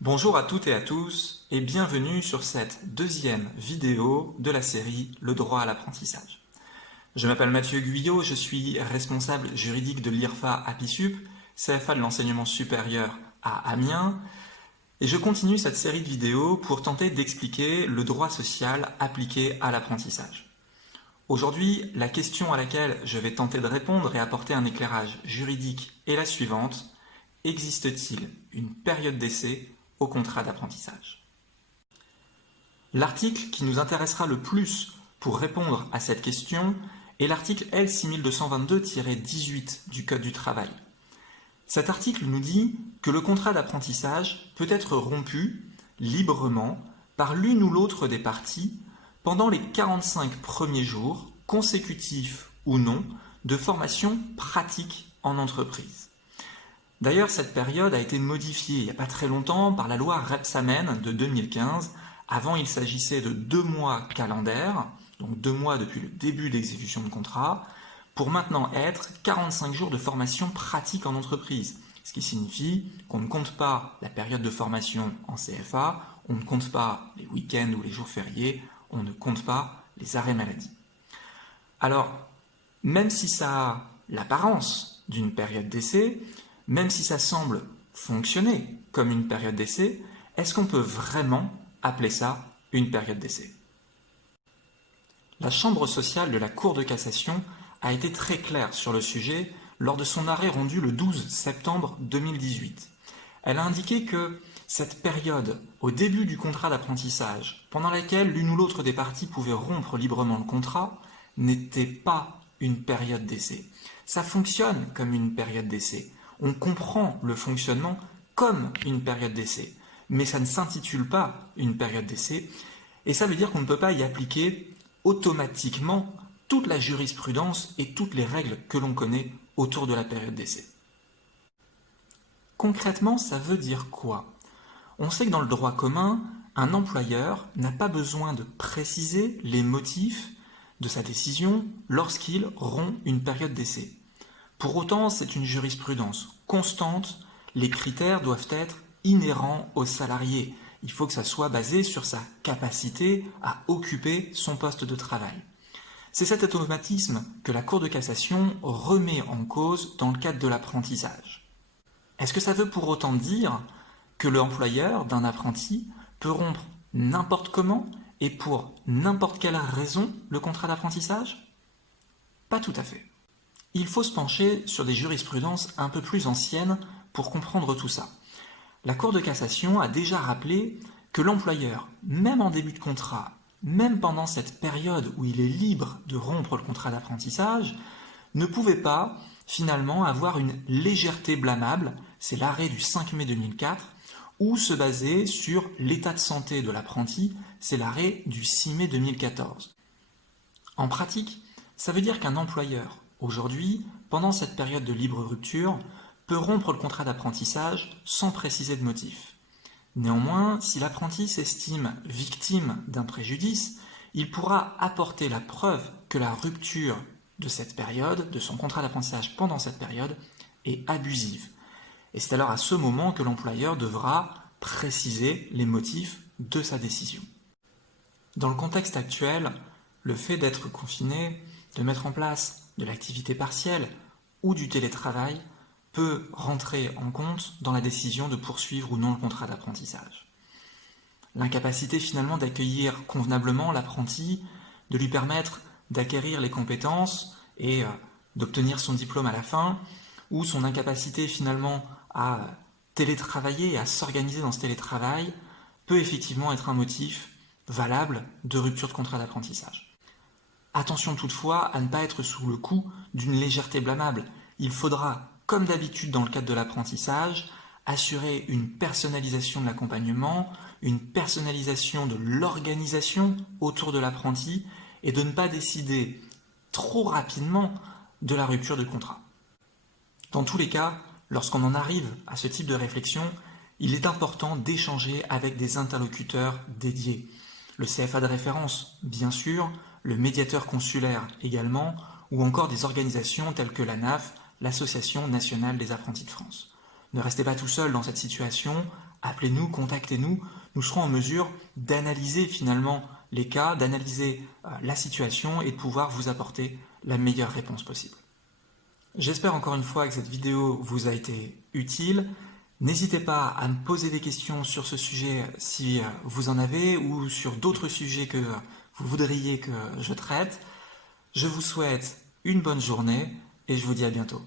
Bonjour à toutes et à tous et bienvenue sur cette deuxième vidéo de la série Le droit à l'apprentissage. Je m'appelle Mathieu Guyot, je suis responsable juridique de l'IRFA à PISUP, CFA de l'enseignement supérieur à Amiens, et je continue cette série de vidéos pour tenter d'expliquer le droit social appliqué à l'apprentissage. Aujourd'hui, la question à laquelle je vais tenter de répondre et apporter un éclairage juridique est la suivante: existe-t-il une période d'essai au contrat d'apprentissage? L'article qui nous intéressera le plus pour répondre à cette question est l'article L6222-18 du Code du travail. Cet article nous dit que le contrat d'apprentissage peut être rompu librement par l'une ou l'autre des parties pendant les 45 premiers jours, consécutifs ou non, de formation pratique en entreprise. D'ailleurs, cette période a été modifiée il n'y a pas très longtemps par la loi Rebsamen de 2015. Avant, il s'agissait de 2 mois calendaires, donc 2 mois depuis le début d'exécution de contrat, pour maintenant être 45 jours de formation pratique en entreprise. Ce qui signifie qu'on ne compte pas la période de formation en CFA, on ne compte pas les week-ends ou les jours fériés, on ne compte pas les arrêts maladie. Alors, même si ça a l'apparence d'une période d'essai, même si ça semble fonctionner comme une période d'essai, est-ce qu'on peut vraiment appeler ça une période d'essai? La Chambre sociale de la Cour de cassation a été très claire sur le sujet lors de son arrêt rendu le 12 septembre 2018. Elle a indiqué que cette période, au début du contrat d'apprentissage, pendant laquelle l'une ou l'autre des parties pouvait rompre librement le contrat, n'était pas une période d'essai. Ça fonctionne comme une période d'essai. On comprend le fonctionnement comme une période d'essai, mais ça ne s'intitule pas une période d'essai, et ça veut dire qu'on ne peut pas y appliquer automatiquement toute la jurisprudence et toutes les règles que l'on connaît autour de la période d'essai. Concrètement, ça veut dire quoi? On sait que dans le droit commun, un employeur n'a pas besoin de préciser les motifs de sa décision lorsqu'il rompt une période d'essai. Pour autant, c'est une jurisprudence constante, les critères doivent être inhérents au salarié. Il faut que ça soit basé sur sa capacité à occuper son poste de travail. C'est cet automatisme que la Cour de cassation remet en cause dans le cadre de l'apprentissage. Est-ce que ça veut pour autant dire que l'employeur d'un apprenti peut rompre n'importe comment et pour n'importe quelle raison le contrat d'apprentissage? Pas tout à fait. Il faut se pencher sur des jurisprudences un peu plus anciennes pour comprendre tout ça. La Cour de cassation a déjà rappelé que l'employeur, même en début de contrat, même pendant cette période où il est libre de rompre le contrat d'apprentissage, ne pouvait pas finalement avoir une légèreté blâmable, c'est l'arrêt du 5 mai 2004, ou se baser sur l'état de santé de l'apprenti, c'est l'arrêt du 6 mai 2014. En pratique, ça veut dire qu'un employeur, aujourd'hui, pendant cette période de libre rupture, peut rompre le contrat d'apprentissage sans préciser de motif. Néanmoins, si l'apprenti s'estime victime d'un préjudice, il pourra apporter la preuve que la rupture de cette période, de son contrat d'apprentissage pendant cette période, est abusive. Et c'est alors à ce moment que l'employeur devra préciser les motifs de sa décision. Dans le contexte actuel, le fait d'être confiné, de mettre en place de l'activité partielle ou du télétravail peut rentrer en compte dans la décision de poursuivre ou non le contrat d'apprentissage. L'incapacité finalement d'accueillir convenablement l'apprenti, de lui permettre d'acquérir les compétences et d'obtenir son diplôme à la fin, ou son incapacité finalement à télétravailler et à s'organiser dans ce télétravail peut effectivement être un motif valable de rupture de contrat d'apprentissage. Attention toutefois à ne pas être sous le coup d'une légèreté blâmable. Il faudra, comme d'habitude dans le cadre de l'apprentissage, assurer une personnalisation de l'accompagnement, une personnalisation de l'organisation autour de l'apprenti et de ne pas décider trop rapidement de la rupture de contrat. Dans tous les cas, lorsqu'on en arrive à ce type de réflexion, il est important d'échanger avec des interlocuteurs dédiés. Le CFA de référence, bien sûr, le médiateur consulaire également, ou encore des organisations telles que l'ANAF, l'Association nationale des apprentis de France. Ne restez pas tout seul dans cette situation, appelez-nous, contactez-nous. Nous serons en mesure d'analyser finalement les cas, d'analyser la situation et de pouvoir vous apporter la meilleure réponse possible. J'espère encore une fois que cette vidéo vous a été utile. N'hésitez pas à me poser des questions sur ce sujet si vous en avez ou sur d'autres sujets que vous voudriez que je traite. Je vous souhaite une bonne journée et je vous dis à bientôt.